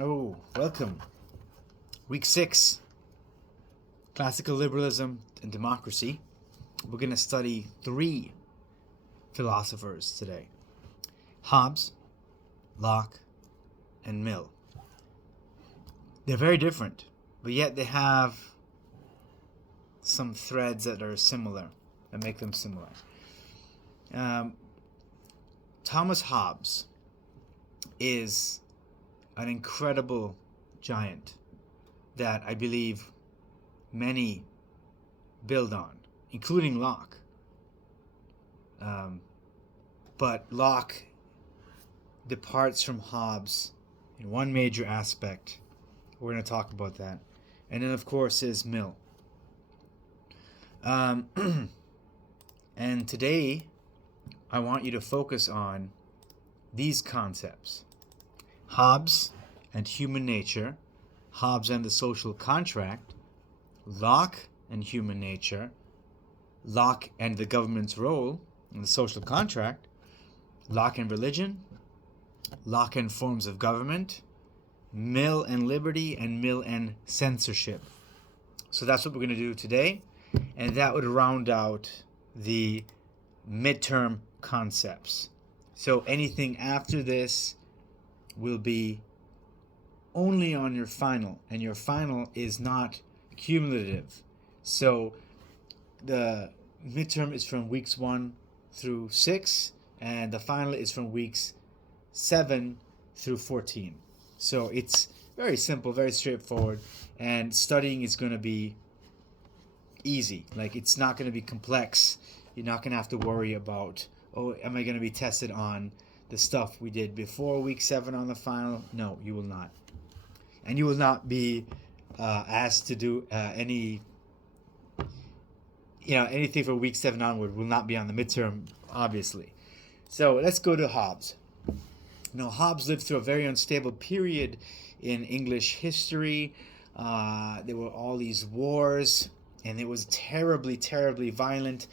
Oh, welcome. Week 6, Classical Liberalism and Democracy. We're going to study 3 philosophers today: Hobbes, Locke, and Mill. They're very different, but yet they have some threads that are similar, that make them similar. Thomas Hobbes is an incredible giant that I believe many build on, including Locke. But Locke departs from Hobbes in one major aspect. We're going to talk about that. And then, of course, is Mill. And today, I want you to focus on these concepts: Hobbes and human nature, Hobbes and the social contract, Locke and human nature, Locke and the government's role in the social contract, Locke and religion, Locke and forms of government, Mill and liberty, and Mill and censorship. So that's what we're going to do today, and that would round out the midterm concepts. So anything after this will be only on your final, and your final is not cumulative. So the midterm is from weeks 1 through 6, and the final is from weeks 7 through 14. So it's very simple, very straightforward, and studying is going to be easy. Like, it's not going to be complex. You're not going to have to worry about, oh, am I going to be tested on the stuff we did before week 7 on the final? No, you will not. And you will not be asked to do anything for week 7 onward will not be on the midterm, obviously. So let's go to Hobbes. Now, Hobbes lived through a very unstable period in English history. There were all these wars, and it was terribly, terribly violent.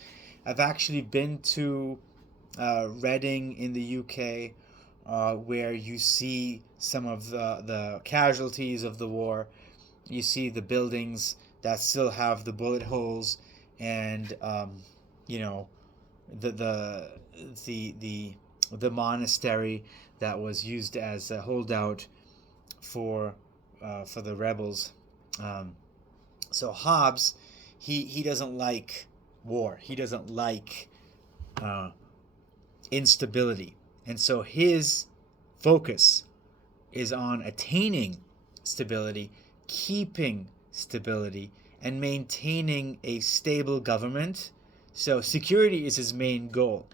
I've actually been to Reading in the UK, where you see some of the casualties of the war. You see the buildings that still have the bullet holes, and the monastery that was used as a holdout for the rebels. So Hobbes, he doesn't like war. He doesn't like instability. And so his focus is on attaining stability, keeping stability, and maintaining a stable government. So security is his main goal,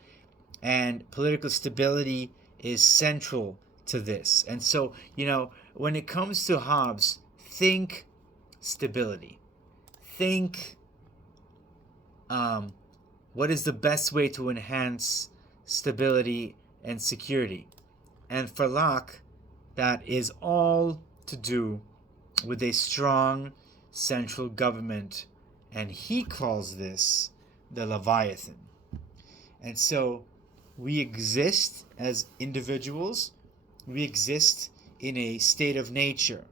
and political stability is central to this. And so, when it comes to Hobbes, think stability. Think what is the best way to enhance stability and security. And for Locke, that is all to do with a strong central government, and he calls this the Leviathan. And so we exist as individuals, we exist in a state of nature,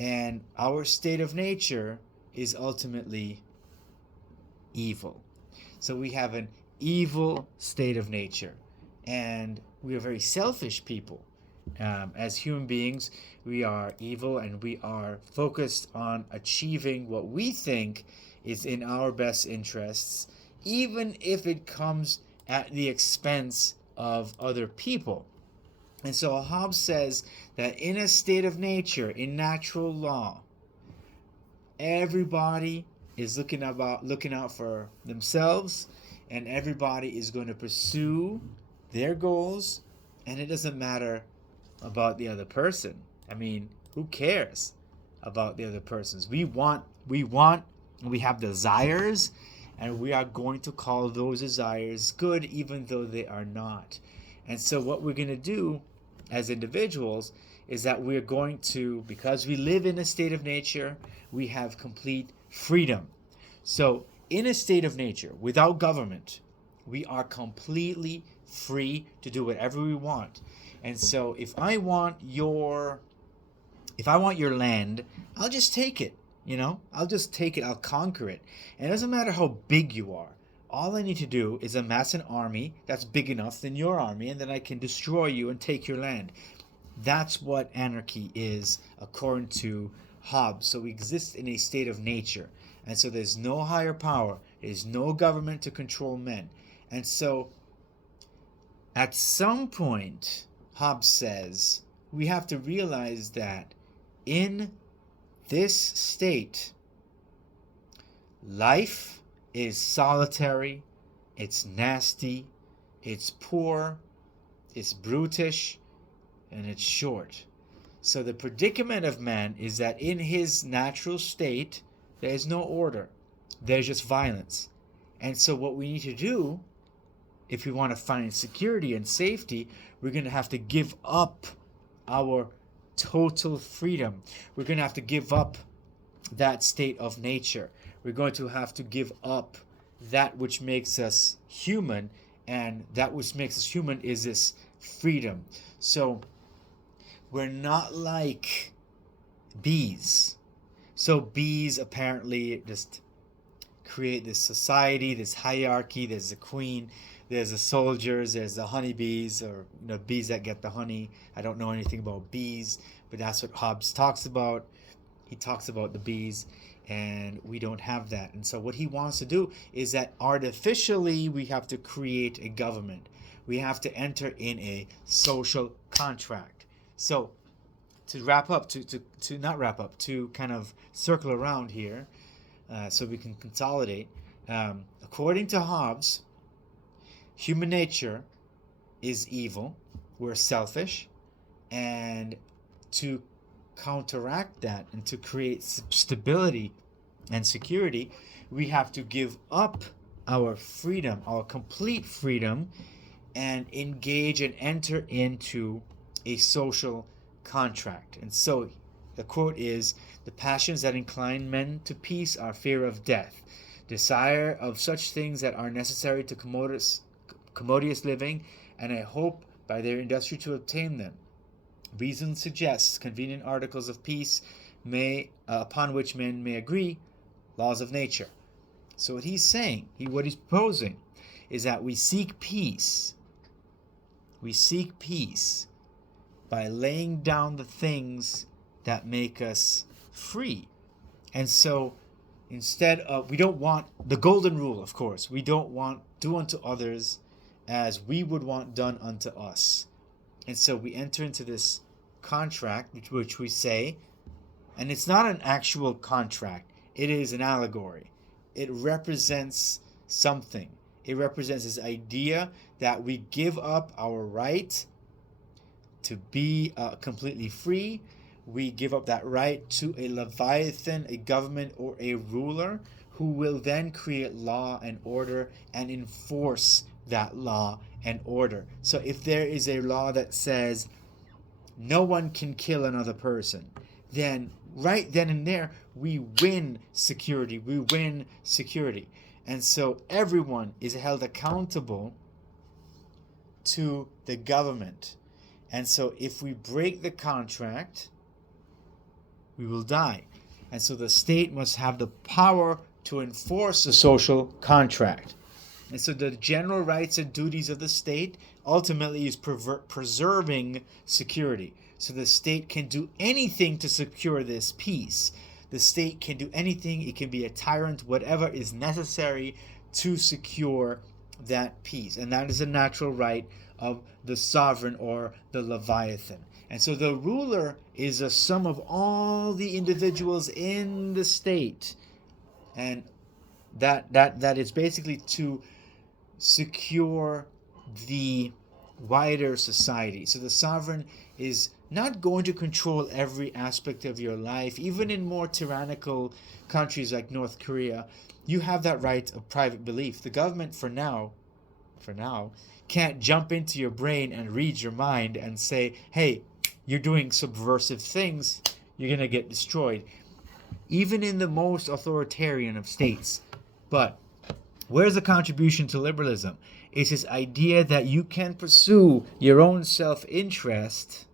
and our state of nature is ultimately evil. So we have an evil state of nature, and we are very selfish people. As human beings, we are evil, and we are focused on achieving what we think is in our best interests, even if it comes at the expense of other people. And so Hobbes says that in a state of nature, in natural law, everybody is looking out for themselves, and everybody is going to pursue their goals, and it doesn't matter about the other person. I mean, who cares about the other persons? We have desires, and we are going to call those desires good even though they are not. And so what we're going to do as individuals is that we're going to, because we live in a state of nature, we have complete freedom. So in a state of nature, without government, we are completely free to do whatever we want. And so if I want your If I want your land, I'll just take it. I'll just take it. I'll conquer it. And it doesn't matter how big you are. All I need to do is amass an army that's big enough than your army, and then I can destroy you and take your land. That's what anarchy is, according to Hobbes. So we exist in a state of nature. And so there's no higher power. There's no government to control men. And so at some point, Hobbes says, we have to realize that in this state, life is solitary, it's nasty, it's poor, it's brutish, and it's short. So the predicament of man is that in his natural state, there is no order. There's just violence. And so what we need to do, if we want to find security and safety, we're going to have to give up our total freedom. We're going to have to give up that state of nature. We're going to have to give up that which makes us human, and that which makes us human is this freedom. So we're not like bees. So bees apparently just create this society, this hierarchy. There's the queen, there's the soldiers, there's the honeybees, or bees that get the honey. I don't know anything about bees, but that's what Hobbes talks about. He talks about the bees, and we don't have that. And so what he wants to do is that artificially we have to create a government. We have to enter in a social contract. So to wrap up, to not wrap up, to kind of circle around here, so we can consolidate. According to Hobbes, human nature is evil. We're selfish. And to counteract that and to create stability and security, we have to give up our freedom, our complete freedom, and engage and enter into a social contract. And so the quote is, "The passions that incline men to peace are fear of death, desire of such things that are necessary to commodious living, and a hope by their industry to obtain them. Reason suggests convenient articles of peace upon which men may agree, laws of nature." So what he's saying, what he's proposing, is that we seek peace. We seek peace by laying down the things that make us free. And so instead of, we don't want the golden rule, of course. We don't want do unto others as we would want done unto us. And so we enter into this contract, which we say, and it's not an actual contract. It is an allegory. It represents something. It represents this idea that we give up our right to be completely free. We give up that right to a leviathan, a government, or a ruler who will then create law and order and enforce that law and order. So if there is a law that says no one can kill another person, then right then and there we win security. We win security. And so everyone is held accountable to the government. And so if we break the contract, we will die. And so the state must have the power to enforce the social contract. And so the general rights and duties of the state ultimately is preserving security. So the state can do anything to secure this peace. The state can do anything. It can be a tyrant, whatever is necessary to secure that peace. And that is a natural right of the sovereign or the Leviathan. And so the ruler is a sum of all the individuals in the state. And that is basically to secure the wider society. So the sovereign is not going to control every aspect of your life. Even in more tyrannical countries like North Korea, you have that right of private belief. The government for now, can't jump into your brain and read your mind and say, hey, you're doing subversive things, you're going to get destroyed. Even in the most authoritarian of states. But where's the contribution to liberalism? It's this idea that you can pursue your own self-interest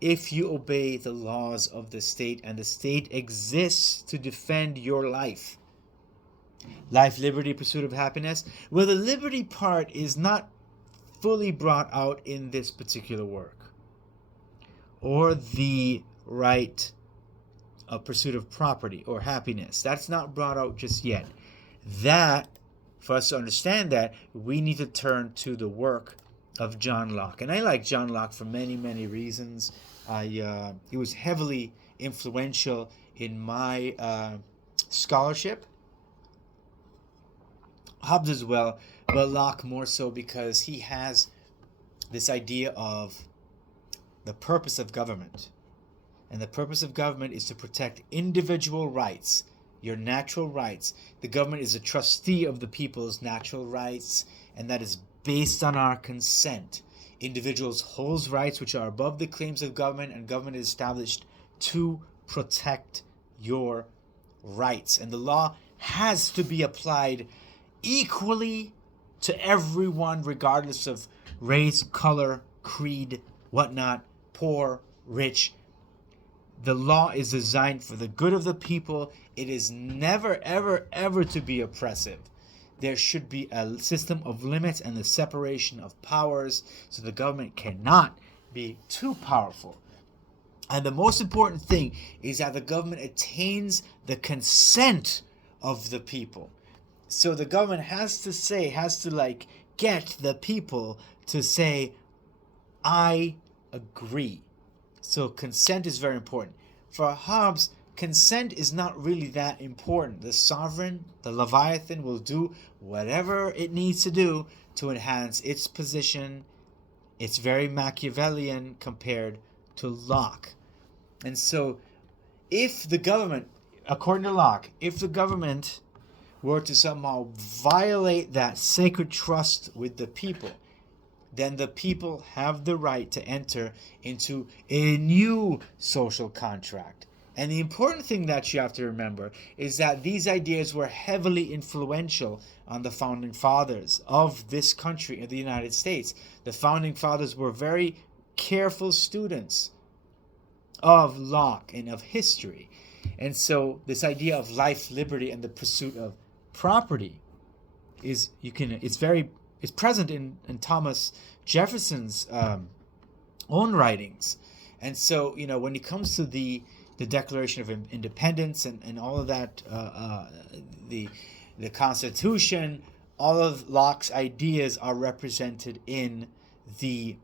if you obey the laws of the state, and the state exists to defend your life. Life, liberty, pursuit of happiness. Well, the liberty part is not fully brought out in this particular work, or the right of pursuit of property or happiness. That's not brought out just yet. That, for us to understand that, we need to turn to the work of John Locke. And I like John Locke for many, many reasons. He was heavily influential in my scholarship. Hobbes as well, but Locke more so because he has this idea of the purpose of government. And the purpose of government is to protect individual rights, your natural rights. The government is a trustee of the people's natural rights, and that is based on our consent. Individuals hold rights which are above the claims of government, and government is established to protect your rights. And the law has to be applied equally to everyone, regardless of race, color, creed, whatnot, poor, rich. The law is designed for the good of the people. It is never, ever, ever to be oppressive. There should be a system of limits and the separation of powers, so the government cannot be too powerful. And the most important thing is that the government attains the consent of the people. So the government has to get the people to say, I agree. So consent is very important. For Hobbes, consent is not really that important. The sovereign, the Leviathan, will do whatever it needs to do to enhance its position. It's very Machiavellian compared to Locke. And so if the government, according to Locke, if the government were to somehow violate that sacred trust with the people, then the people have the right to enter into a new social contract. And the important thing that you have to remember is that these ideas were heavily influential on the founding fathers of this country, of the United States. The founding fathers were very careful students of Locke and of history. And so this idea of life, liberty, and the pursuit of property it's present in Thomas Jefferson's own writings. And so, when it comes to the Declaration of Independence and all of that, the Constitution, all of Locke's ideas are represented in the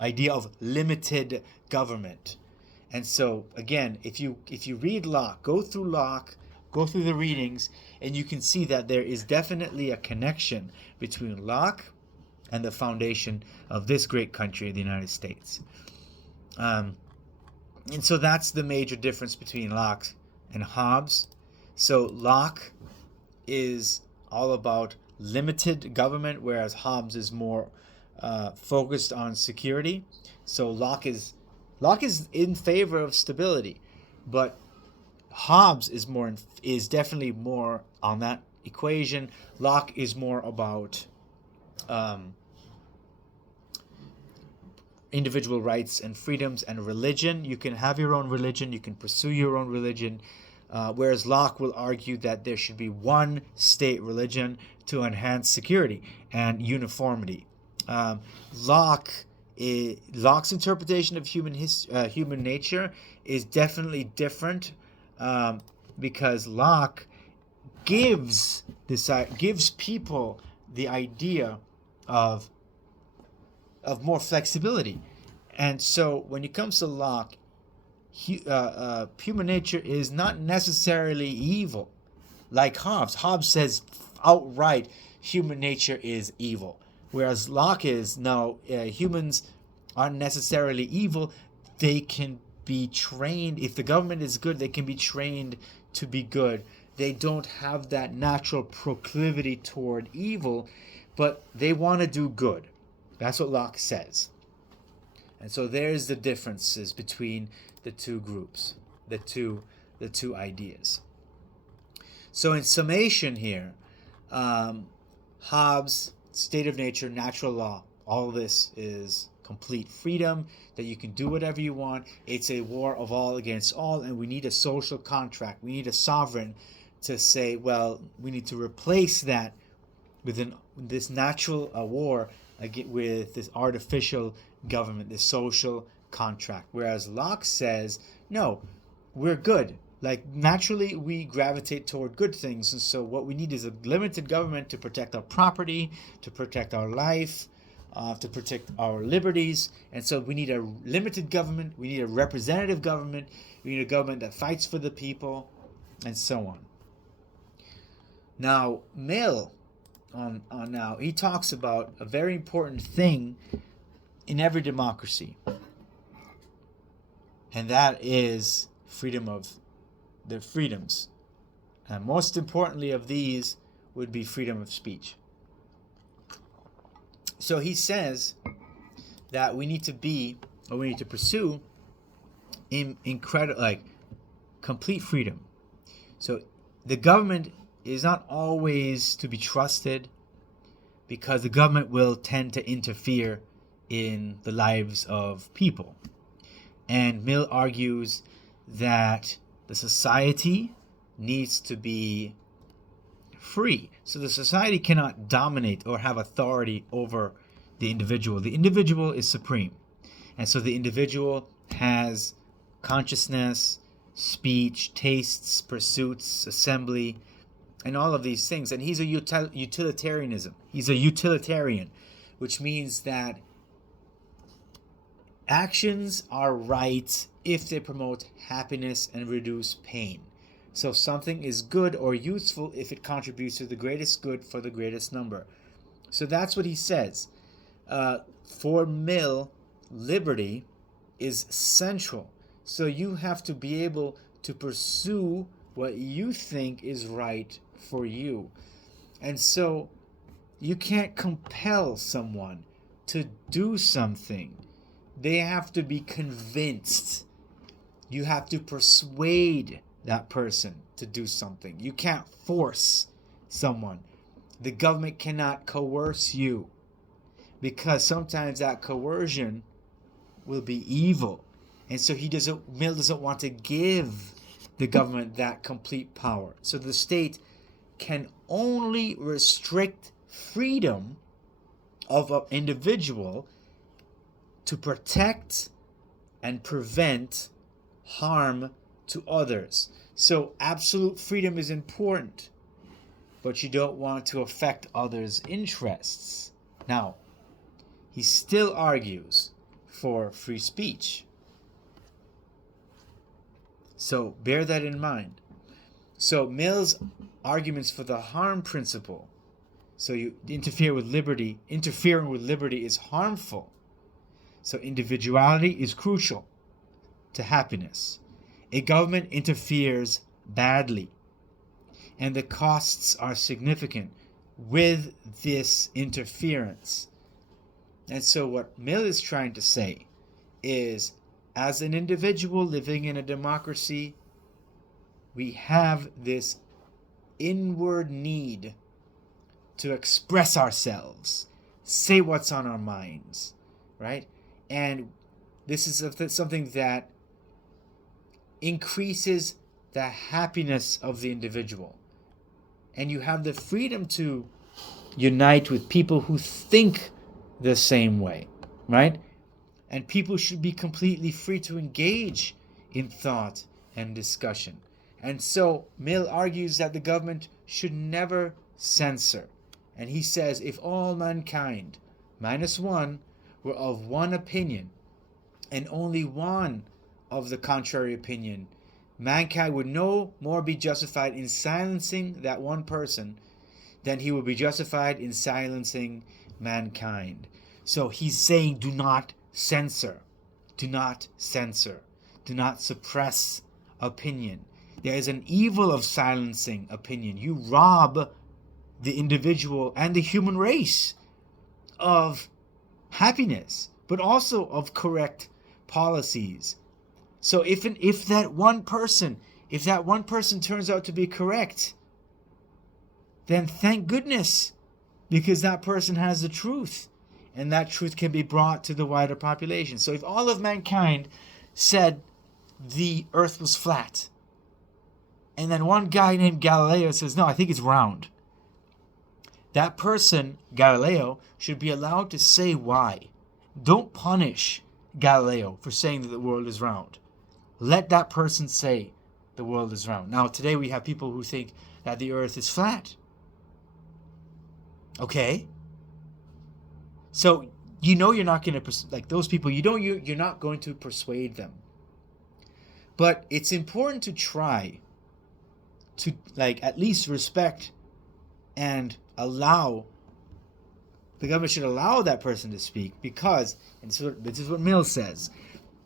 idea of limited government. And so, again, if you read Locke, go through the readings, and you can see that there is definitely a connection between Locke and the foundation of this great country, the United States. And so that's the major difference between Locke and Hobbes. So Locke is all about limited government, whereas Hobbes is more focused on security. So Locke is in favor of stability, but Hobbes is definitely more on that equation. Locke is more about individual rights and freedoms and religion. You can have your own religion, you can pursue your own religion, whereas Locke will argue that there should be one state religion to enhance security and uniformity. Locke's interpretation of human nature is definitely different, because Locke gives people the idea of more flexibility. And so when it comes to Locke, human nature is not necessarily evil like Hobbes. Hobbes says outright human nature is evil, whereas Locke is, no, humans aren't necessarily evil. They can be trained. If the government is good, they can be trained to be good. They don't have that natural proclivity toward evil, but they want to do good. That's what Locke says. And so there's the differences between the two groups, the two ideas. So in summation here, Hobbes, state of nature, natural law, all of this is complete freedom, that you can do whatever you want. It's a war of all against all, and we need a social contract. We need a sovereign to say, well, we need to replace that with this natural war with this artificial government, this social contract. Whereas Locke says, no, we're good. Like, naturally, we gravitate toward good things. And so what we need is a limited government to protect our property, to protect our life, to protect our liberties. And so we need a limited government. We need a representative government. We need a government that fights for the people, and so on. Now, Mill, now, he talks about a very important thing in every democracy. And that is freedom of the freedoms. And most importantly of these would be freedom of speech. So he says that we need to pursue complete freedom. So the government is not always to be trusted, because the government will tend to interfere in the lives of people. And Mill argues that the society needs to be free. So the society cannot dominate or have authority over the individual. The individual is supreme. And so the individual has consciousness, speech, tastes, pursuits, assembly, and all of these things. And he's a utilitarianism. He's a utilitarian, which means that actions are right if they promote happiness and reduce pain. So something is good or useful if it contributes to the greatest good for the greatest number. So that's what he says. For Mill, liberty is central. So you have to be able to pursue what you think is right for you. And so you can't compel someone to do something. They have to be convinced. You have to persuade that person to do something. You can't force someone. The government cannot coerce you, because sometimes that coercion will be evil. And so Mill doesn't want to give the government that complete power. So the state can only restrict freedom of an individual to protect and prevent harm to others. So absolute freedom is important, but you don't want to affect others' interests. Now, he still argues for free speech. So bear that in mind. So Mill's arguments for the harm principle. So you interfering with liberty is harmful. So individuality is crucial to happiness. A government interferes badly, and the costs are significant with this interference. And so what Mill is trying to say is, as an individual living in a democracy, we have this inward need to express ourselves, say what's on our minds, right? And this is something that increases the happiness of the individual. And you have the freedom to unite with people who think the same way, right? And people should be completely free to engage in thought and discussion. And so Mill argues that the government should never censor. And he says, if all mankind, minus one, were of one opinion, and only one of the contrary opinion, mankind would no more be justified in silencing that one person than he would be justified in silencing mankind. So he's saying, do not censor. Do not censor. Do not suppress opinion. There is an evil of silencing opinion. You rob the individual and the human race of happiness, but also of correct policies. So if that one person turns out to be correct, then thank goodness, because that person has the truth. and that truth can be brought to the wider population. So if all of mankind said the earth was flat, and then one guy named Galileo says, no, I think it's round, that person, Galileo, should be allowed to say why. Don't punish Galileo for saying that the world is round. Let that person say the world is round. Now, today we have people who think that the earth is flat. Okay? So, you're not going to, like those people, you're not going to persuade them. But it's important to try to, at least respect and allow, the government should allow that person to speak, because, and this is what Mill says,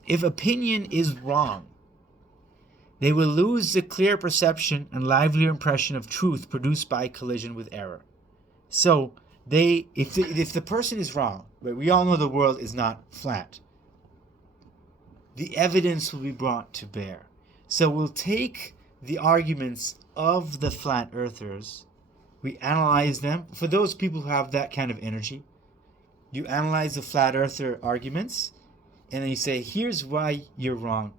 if opinion is wrong, they will lose the clear perception and livelier impression of truth produced by collision with error. So, if the person is wrong, but we all know the world is not flat, the evidence will be brought to bear. So we'll take the arguments of the flat earthers, we analyze them. For those people who have that kind of energy, you analyze the flat earther arguments, and then you say, here's why you're wrong,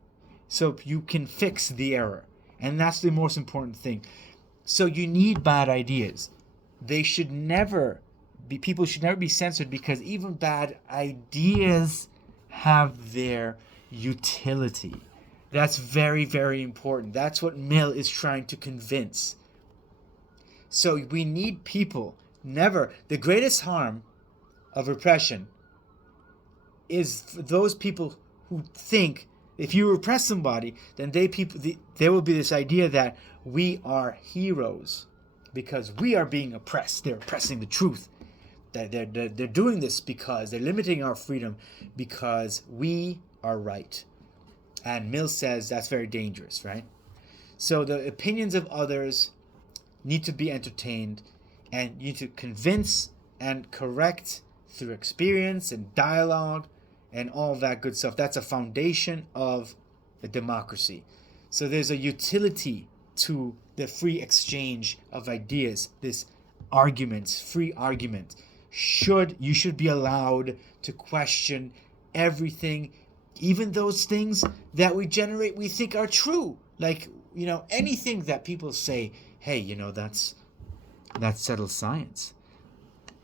so you can fix the error. And that's the most important thing. So you need bad ideas. People should never be censored, because even bad ideas have their utility. That's very, very important. That's what Mill is trying to convince. So we need people, the greatest harm of repression is for those people who think if you repress somebody, then there will be this idea that we are heroes because we are being oppressed. They're oppressing the truth. They're doing this because they're limiting our freedom because we are right. And Mill says that's very dangerous, right? So the opinions of others need to be entertained, and you need to convince and correct through experience and dialogue and all that good stuff. That's a foundation of a democracy. So there's a utility to the free exchange of ideas, this free argument. You should be allowed to question everything, even those things that we think are true. Like, anything that people say, hey, that's settled science.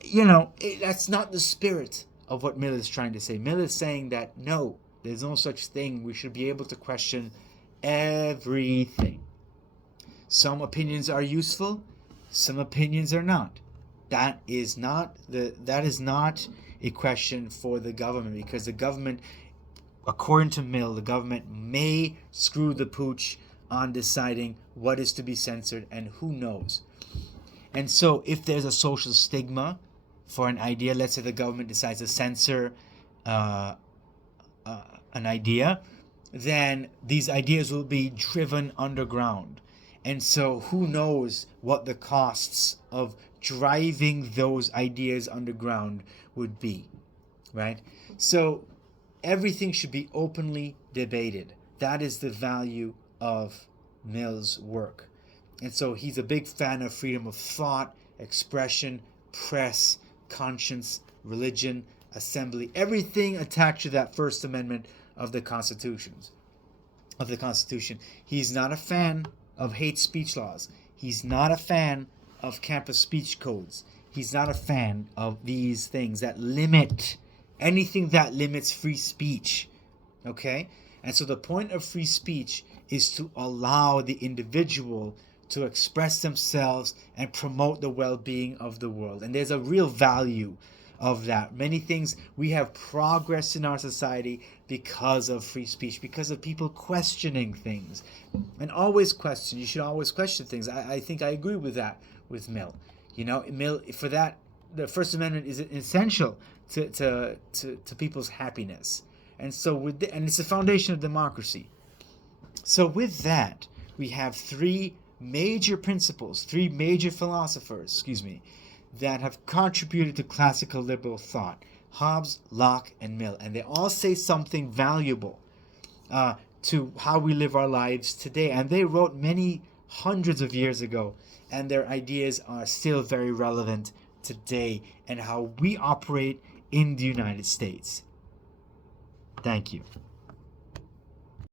That's not the spirit of what Mill is trying to say. Mill is saying that, no, there's no such thing. We should be able to question everything. Some opinions are useful, some opinions are not. That is not a question for the government, because the government, according to Mill, the government may screw the pooch on deciding what is to be censored, and who knows. And so if there's a social stigma for an idea, let's say the government decides to censor an idea, then these ideas will be driven underground. And so who knows what the costs of driving those ideas underground would be, right? So everything should be openly debated. That is the value of Mill's work. And so he's a big fan of freedom of thought, expression, press, conscience, religion, assembly, everything attached to that First Amendment of the Constitution. He's not a fan of hate speech laws. He's not a fan of campus speech codes. He's not a fan of these things that limit anything that limits free speech. Okay? And so the point of free speech is to allow the individual to express themselves and promote the well-being of the world. And there's a real value of that. Many things, we have progress in our society because of free speech, because of people questioning things. And always question. You should always question things. I think I agree with that with Mill. Mill, for that, the First Amendment is essential to people's happiness. And so and it's the foundation of democracy. So with that, we have three major philosophers, that have contributed to classical liberal thought: Hobbes, Locke, and Mill. And they all say something valuable to how we live our lives today. And they wrote many hundreds of years ago, and their ideas are still very relevant today, and how we operate in the United States. Thank you.